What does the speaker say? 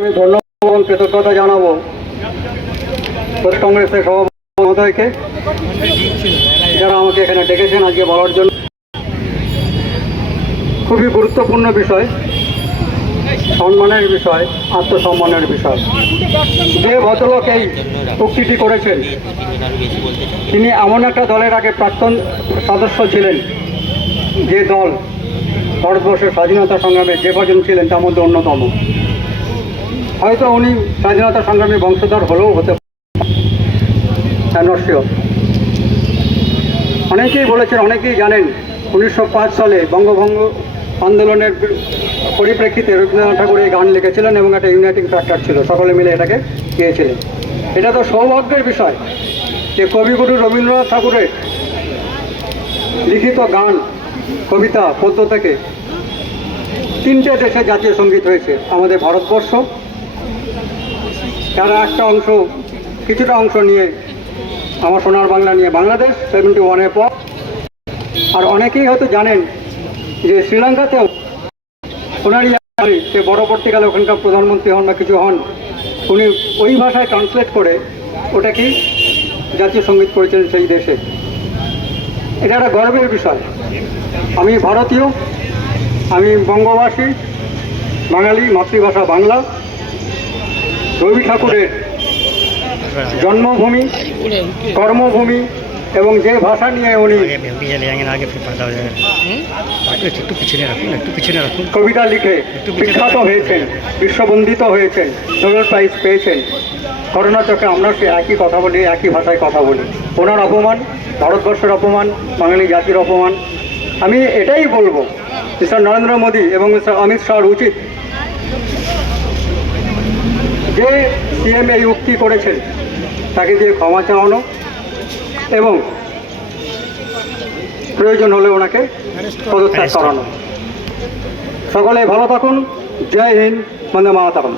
আমি ধন্যবাদ এবং কৃতজ্ঞতা জানাবো কংগ্রেসের সভাপতি মহোদয়কে, যারা আমাকে এখানে ডেকেছেন আজকে বলার জন্য। খুবই গুরুত্বপূর্ণ বিষয়, সম্মানের বিষয়, আত্মসম্মানের বিষয়। যে ভদ্রলোক এই উক্তিটি করেছেন তিনি এমন একটা দলের আগে প্রাক্তন সদস্য ছিলেন, যে দল ভারতবর্ষের স্বাধীনতা সংগ্রামে যে কজন ছিলেন তার মধ্যে অন্যতম। হয়তো উনি স্বাধীনতা সংগ্রামী বংশধর হলেও হতে নশ্বর। অনেকেই বলেছেন, অনেকেই জানেন 1905 সালে বঙ্গভঙ্গ আন্দোলনের পরিপ্রেক্ষিতে রবীন্দ্রনাথ ঠাকুর এই গান লিখেছিলেন এবং একটা ইউনাইটিং ফ্যাক্টর ছিল, সকলে মিলে এটাকে গিয়েছিলেন। এটা তো সৌভাগ্যের বিষয় যে কবিগুরু রবীন্দ্রনাথ ঠাকুরের লিখিত গান, কবিতা, পদ্য থেকে 3টে দেশে জাতীয় সঙ্গীত হয়েছে। আমাদের ভারতবর্ষ, তার একটা অংশ, কিছুটা অংশ নিয়ে আমার সোনার বাংলা নিয়ে বাংলাদেশ 71-এর পর। আর অনেকেই হয়তো জানেন যে শ্রীলঙ্কাতেও সোনারি সে পরবর্তীকালে ওখানকার প্রধানমন্ত্রী হন বা কিছু হন, উনি ওই ভাষায় ট্রান্সলেট করে ওটা কি জাতীয় সঙ্গীত করেছিলেন সেই দেশে। এটা একটা গর্বের বিষয়। আমি ভারতীয়, আমি বঙ্গবাসী, বাঙালি, মাতৃভাষা বাংলা। রবি ঠাকুরের জন্মভূমি, কর্মভূমি এবং যে ভাষা নিয়ে উনি কবিতা লিখে বিখ্যাত হয়েছেন, বিশ্ববন্দিত হয়েছেন, নোবেল প্রাইজ পেয়েছেন, করোনা চোখে আমরা সে একই কথা বলি, একই ভাষায় কথা বলি। ওনার অপমান ভারতবর্ষের অপমান, বাঙালি জাতির অপমান। আমি এটাই বলবো, মিস্টার নরেন্দ্র মোদী এবং মিস্টার অমিত শাহর উচিত, যে সিএম এই উক্তি করেছেন তাকে দিয়ে ক্ষমা চাওয়ানো এবং প্রয়োজন হলে ওনাকে পদত্যাগ করানো। সকলে ভালো থাকুন। জয় হিন্দ, বন্দে মাতরম।